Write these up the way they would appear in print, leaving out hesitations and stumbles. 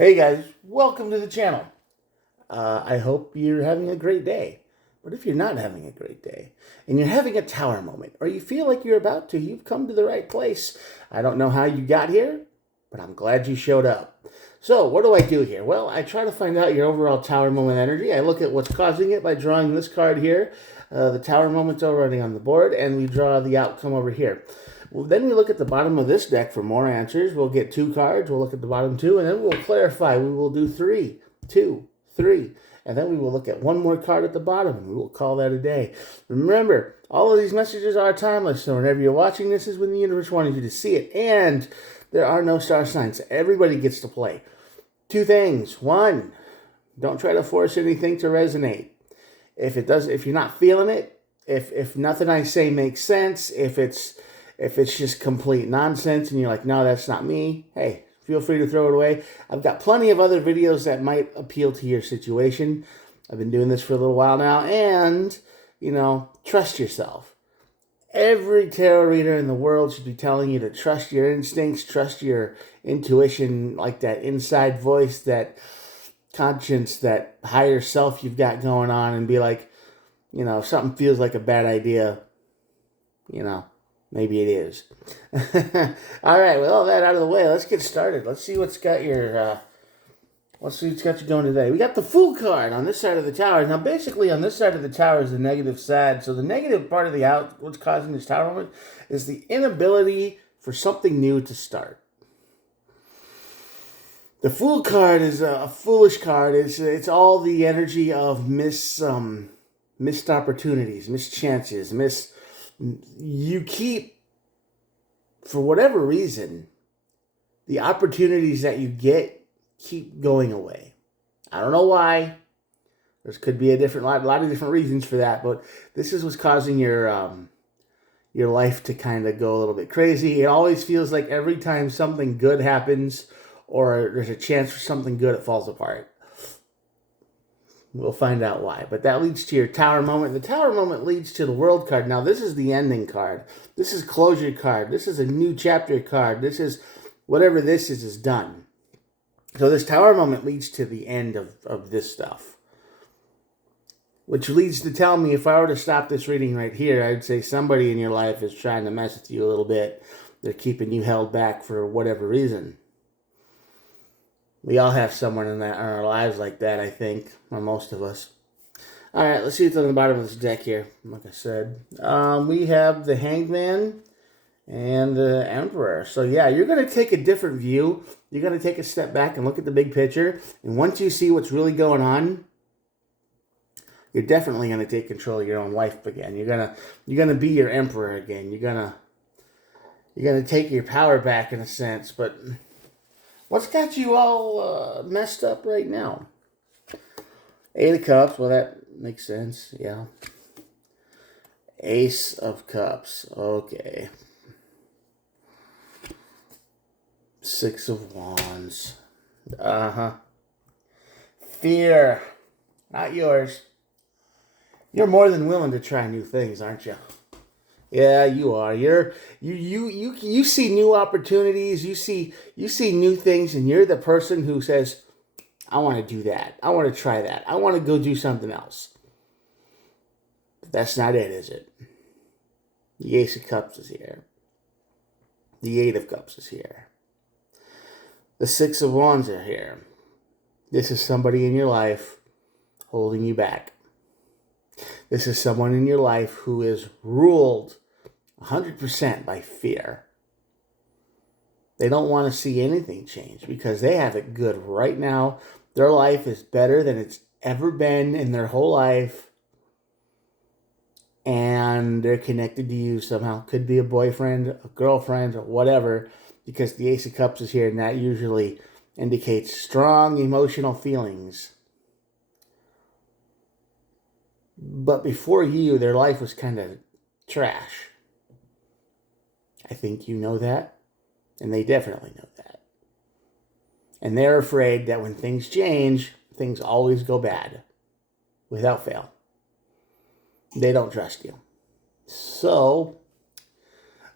Hey guys, welcome to the channel. I hope you're having a great day. But if you're not having a great day, and you're having a tower moment, or you feel like you're about to, you've come to the right place. I don't know how you got here, but I'm glad you showed up. So, what do I do here? Well, I try to find out your overall tower moment energy. I look at what's causing it by drawing this card here. The tower moment's already on the board, and we draw the outcome over here. Well, then we look at the bottom of this deck for more answers. We'll get 2 cards. We'll look at the bottom 2, and then we'll clarify. We will do 3, 2, 3. And then we will look at one more card at the bottom, and we will call that a day. Remember, all of these messages are timeless, so whenever you're watching this is when the universe wanted you to see it. And there are no star signs. Everybody gets to play. 2 things. 1, don't try to force anything to resonate. If you're not feeling it, if nothing I say makes sense, if it's just complete nonsense and you're like, no, that's not me, hey, feel free to throw it away. I've got plenty of other videos that might appeal to your situation. I've been doing this for a little while now, and, trust yourself. Every tarot reader in the world should be telling you to trust your instincts, trust your intuition, like that inside voice, that conscience, that higher self you've got going on, and be like, if something feels like a bad idea, maybe it is. All right, with all that out of the way, let's get started. Let's see what's got your let's see what's got you going today. We got the Fool card on this side of the tower. Now, basically, on this side of the tower is the negative side. So the negative part of what's causing this tower moment is the inability for something new to start. The Fool card is a foolish card. It's all the energy of missed opportunities, missed chances, you keep, for whatever reason, the opportunities that you get keep going away. I don't know why. There could be a lot of different reasons for that, but this is what's causing your life to kind of go a little bit crazy. It always feels like every time something good happens or there's a chance for something good, it falls apart. We'll find out why. But that leads to your tower moment. The tower moment leads to the world card. Now, this is the ending card. This is closure card. This is a new chapter card. This is whatever this is done. So this tower moment leads to the end of this stuff. Which leads to tell me, if I were to stop this reading right here, I'd say somebody in your life is trying to mess with you a little bit. They're keeping you held back for whatever reason. We all have someone in our lives like that, I think, or most of us. All right, let's see what's on the bottom of this deck here. Like I said, we have the Hanged Man and the Emperor. So yeah, you're going to take a different view. You're going to take a step back and look at the big picture. And once you see what's really going on, you're definitely going to take control of your own life again. You're gonna be your emperor again. You're gonna take your power back in a sense, but. What's got you all messed up right now? 8 of Cups. Well, that makes sense. Yeah. Ace of Cups. Okay. 6 of Wands. Uh-huh. Fear. Not yours. You're more than willing to try new things, aren't you? Yeah, you are. You see new opportunities. You see new things, and you're the person who says, "I want to do that. I want to try that. I want to go do something else." But that's not it, is it? The Ace of Cups is here. The 8 of Cups is here. The 6 of Wands are here. This is somebody in your life holding you back. This is someone in your life who is ruled 100% by fear. They don't want to see anything change because they have it good right now. Their life is better than it's ever been in their whole life. And they're connected to you somehow. Could be a boyfriend, a girlfriend, or whatever, because the Ace of Cups is here, and that usually indicates strong emotional feelings. But before you, their life was kind of trash. I think you know that, and they definitely know that. And they're afraid that when things change, things always go bad, without fail. They don't trust you. So,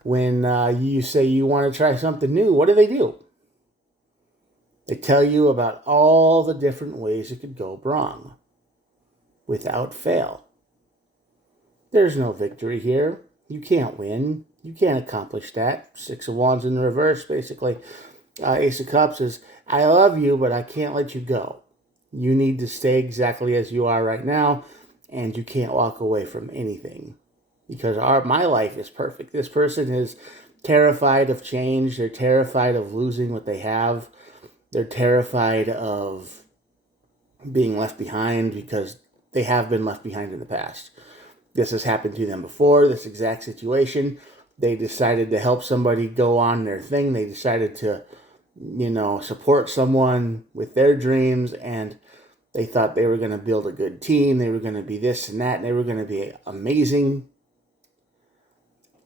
when you say you want to try something new, what do? They tell you about all the different ways it could go wrong without fail. There's no victory here. You can't win. You can't accomplish that. Six of Wands in the reverse, basically. Ace of Cups is, I love you, but I can't let you go. You need to stay exactly as you are right now, and you can't walk away from anything. Because my life is perfect. This person is terrified of change. They're terrified of losing what they have. They're terrified of being left behind because they have been left behind in the past. This has happened to them before, this exact situation. They decided to help somebody go on their thing. They decided to, support someone with their dreams, and they thought they were going to build a good team. They were going to be this and that, and they were going to be amazing.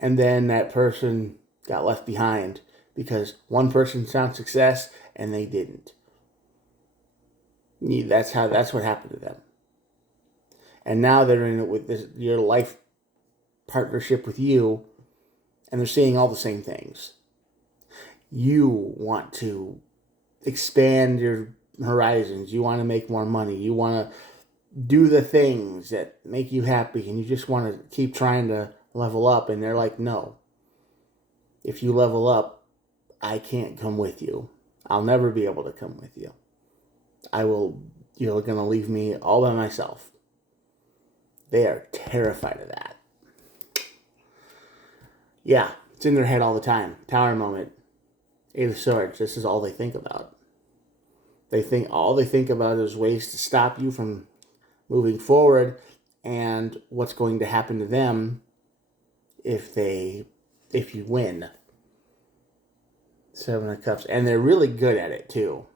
And then that person got left behind because one person found success and they didn't. That's what happened to them. And now they're in it with your life partnership with you, and they're seeing all the same things. You want to expand your horizons. You want to make more money. You want to do the things that make you happy, and you just want to keep trying to level up. And they're like, no. If you level up, I can't come with you. I'll never be able to come with you. You're going to leave me all by myself. They are terrified of that. Yeah, it's in their head all the time. Tower moment. Eight of Swords. This is all they think about. All they think about is ways to stop you from moving forward, and what's going to happen to them if you win. Seven of Cups. And they're really good at it too.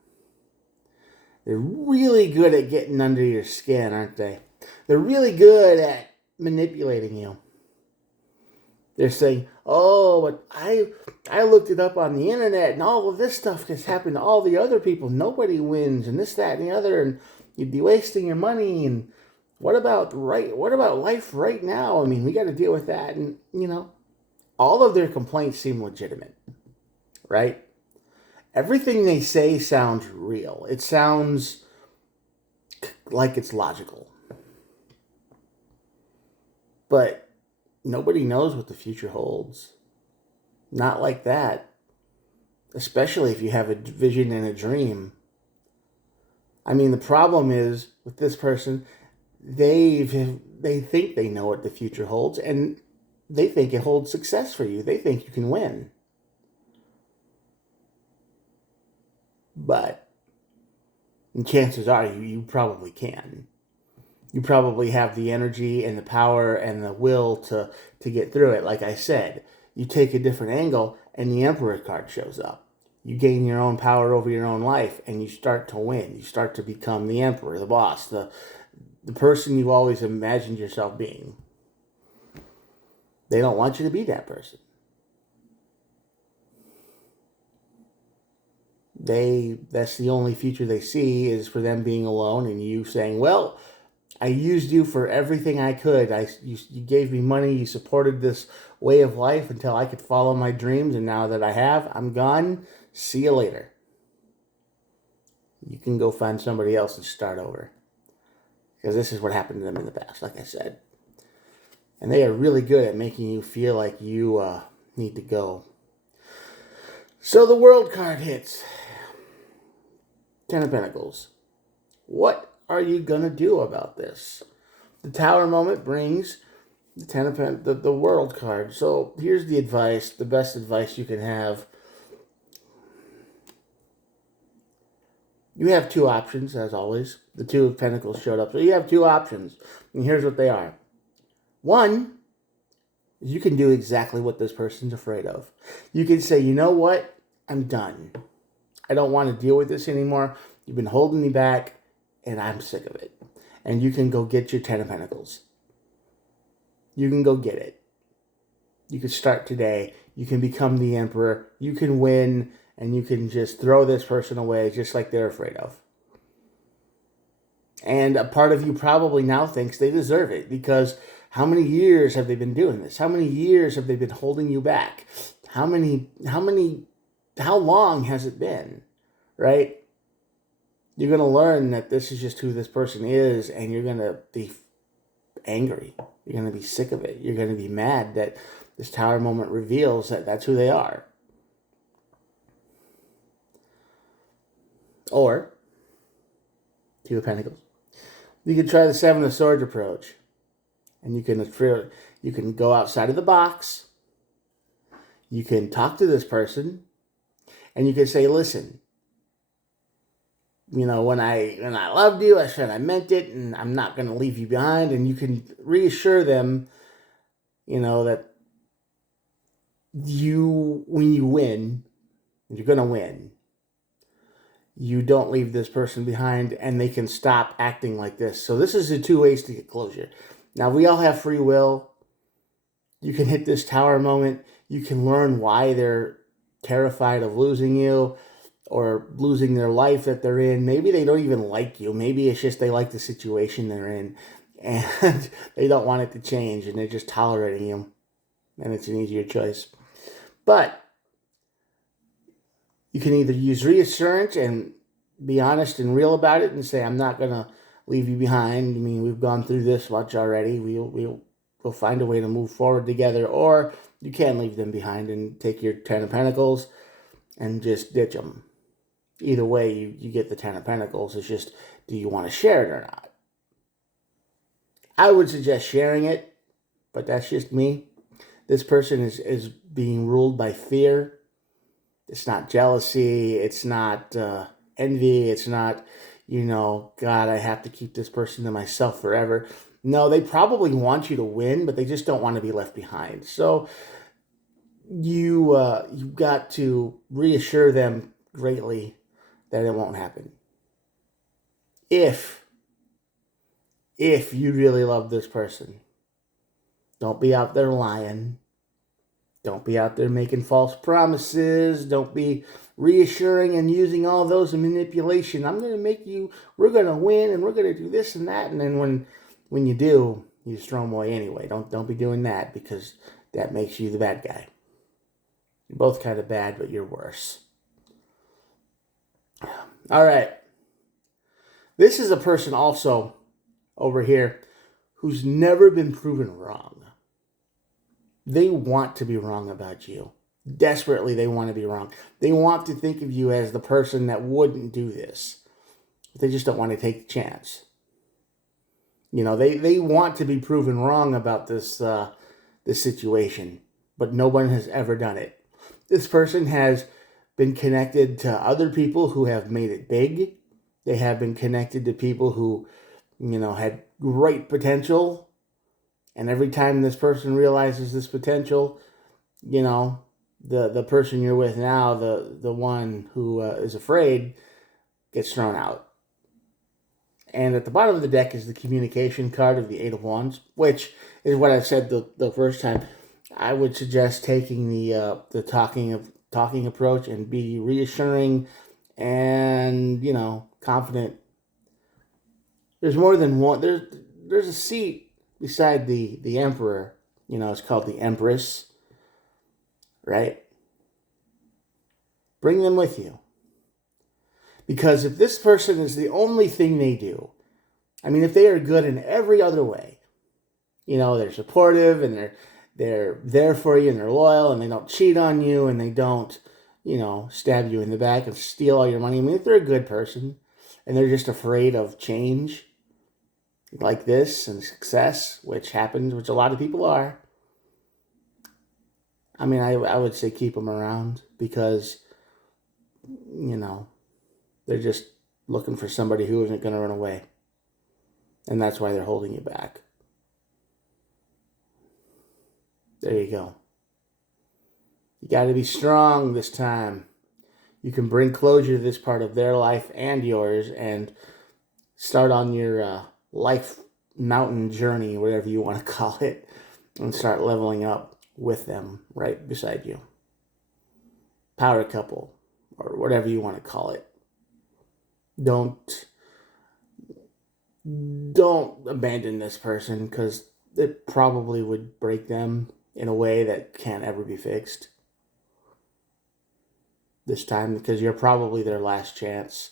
They're really good at getting under your skin, aren't they? They're really good at manipulating you. They're saying, oh, but I looked it up on the internet, and all of this stuff has happened to all the other people. Nobody wins, and this, that, and the other, and you'd be wasting your money. And what about life right now? I mean, we got to deal with that. And, all of their complaints seem legitimate, right? Everything they say sounds real. It sounds like it's logical. But nobody knows what the future holds. Not like that. Especially if you have a vision and a dream. I mean, the problem is with this person, they think they know what the future holds, and they think it holds success for you. They think you can win. But chances are you probably can. You probably have the energy and the power and the will to get through it. Like I said, you take a different angle and the Emperor card shows up. You gain your own power over your own life and you start to win. You start to become the Emperor, the boss, the person you've always imagined yourself being. They don't want you to be that person. That's the only future they see is for them being alone and you saying, well, I used you for everything I could. You gave me money. You supported this way of life until I could follow my dreams. And now that I have, I'm gone. See you later. You can go find somebody else and start over. Because this is what happened to them in the past, like I said. And they are really good at making you feel like you need to go. So the World card hits. Ten of Pentacles. What are you going to do about this? The Tower moment brings the Ten of Pentacles, the World card. So here's the advice, the best advice you can have. You have two options, as always. The Two of Pentacles showed up. So you have two options. And here's what they are. One, you can do exactly what this person's afraid of. You can say, you know what? I'm done. I don't want to deal with this anymore. You've been holding me back, and I'm sick of it. And you can go get your Ten of Pentacles. You can go get it. You can start today. You can become the Emperor. You can win, and you can just throw this person away just like they're afraid of. And a part of you probably now thinks they deserve it because how many years have they been doing this? How many years have they been holding you back? How long has it been? Right? You're going to learn that this is just who this person is, and you're going to be angry. You're going to be sick of it. You're going to be mad that this tower moment reveals that that's who they are. Or, Two of Pentacles. You can try the Seven of Swords approach. And you can go outside of the box. You can talk to this person. And you can say, listen, when I loved you, I said I meant it, and I'm not going to leave you behind. And you can reassure them, that when you win, you're going to win. You don't leave this person behind, and they can stop acting like this. So this is the two ways to get closure. Now, we all have free will. You can hit this tower moment. You can learn why they're terrified of losing you or losing their life that they're in. Maybe they don't even like you. Maybe it's just they like the situation they're in, and they don't want it to change, and they're just tolerating you, and it's an easier choice. But you can either use reassurance and be honest and real about it and say, I'm not going to leave you behind. I mean, we've gone through this much already. We'll find a way to move forward together. Or you can leave them behind and take your Ten of Pentacles and just ditch them. Either way, you get the Ten of Pentacles. It's just, do you want to share it or not? I would suggest sharing it, but that's just me. This person is being ruled by fear. It's not jealousy. It's not envy. It's not, God, I have to keep this person to myself forever. No, they probably want you to win, but they just don't want to be left behind. So you've got to reassure them greatly that it won't happen. If you really love this person, don't be out there lying. Don't be out there making false promises. Don't be reassuring and using all those in manipulation. I'm going to make you, we're going to win, and we're going to do this and that. And then when you do, you just throw them away anyway. Don't be doing that, because that makes you the bad guy. You're both kind of bad, but you're worse. All right. This is a person also over here who's never been proven wrong. They want to be wrong about you. Desperately, they want to be wrong. They want to think of you as the person that wouldn't do this. They just don't want to take the chance. They want to be proven wrong about this situation, but no one has ever done it. This person has been connected to other people who have made it big. They have been connected to people who, had great potential. And every time this person realizes this potential, the person you're with now, the one who is afraid, gets thrown out. And at the bottom of the deck is the communication card of the Eight of Wands, which is what I said the first time. I would suggest taking the talking approach and be reassuring and, confident. There's more than one. There's a seat beside the Emperor. It's called the Empress, right? Bring them with you. Because if this person is the only thing they do, if they are good in every other way, they're supportive and they're there for you and they're loyal and they don't cheat on you and they don't, stab you in the back and steal all your money. If they're a good person and they're just afraid of change like this and success, which happens, which a lot of people are, I would say keep them around, because, they're just looking for somebody who isn't going to run away. And that's why they're holding you back. There you go. You got to be strong this time. You can bring closure to this part of their life and yours and start on your life mountain journey, whatever you want to call it, and start leveling up with them right beside you. Power couple, or whatever you want to call it. Don't abandon this person, because it probably would break them in a way that can't ever be fixed this time, because you're probably their last chance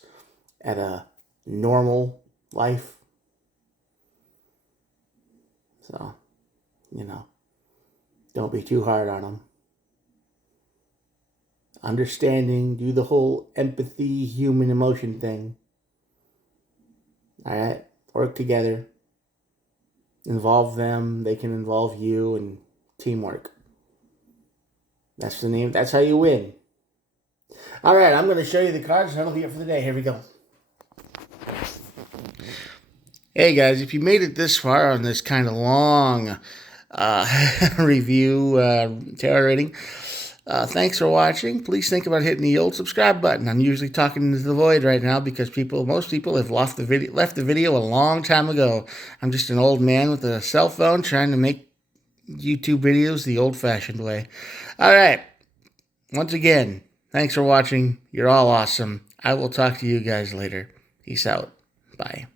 at a normal life. So, don't be too hard on them. Understanding, do the whole empathy, human emotion thing. All right? Work together. Involve them. They can involve you, and teamwork. That's the name. That's how you win. All right, I'm going to show you the cards. That'll be it for the day. Here we go. Hey guys, if you made it this far on this kind of long review tarot reading, thanks for watching. Please think about hitting the old subscribe button. I'm usually talking into the void right now because most people have left the video a long time ago. I'm just an old man with a cell phone trying to make YouTube videos the old-fashioned way. All right. Once again, thanks for watching. You're all awesome. I will talk to you guys later. Peace out. Bye.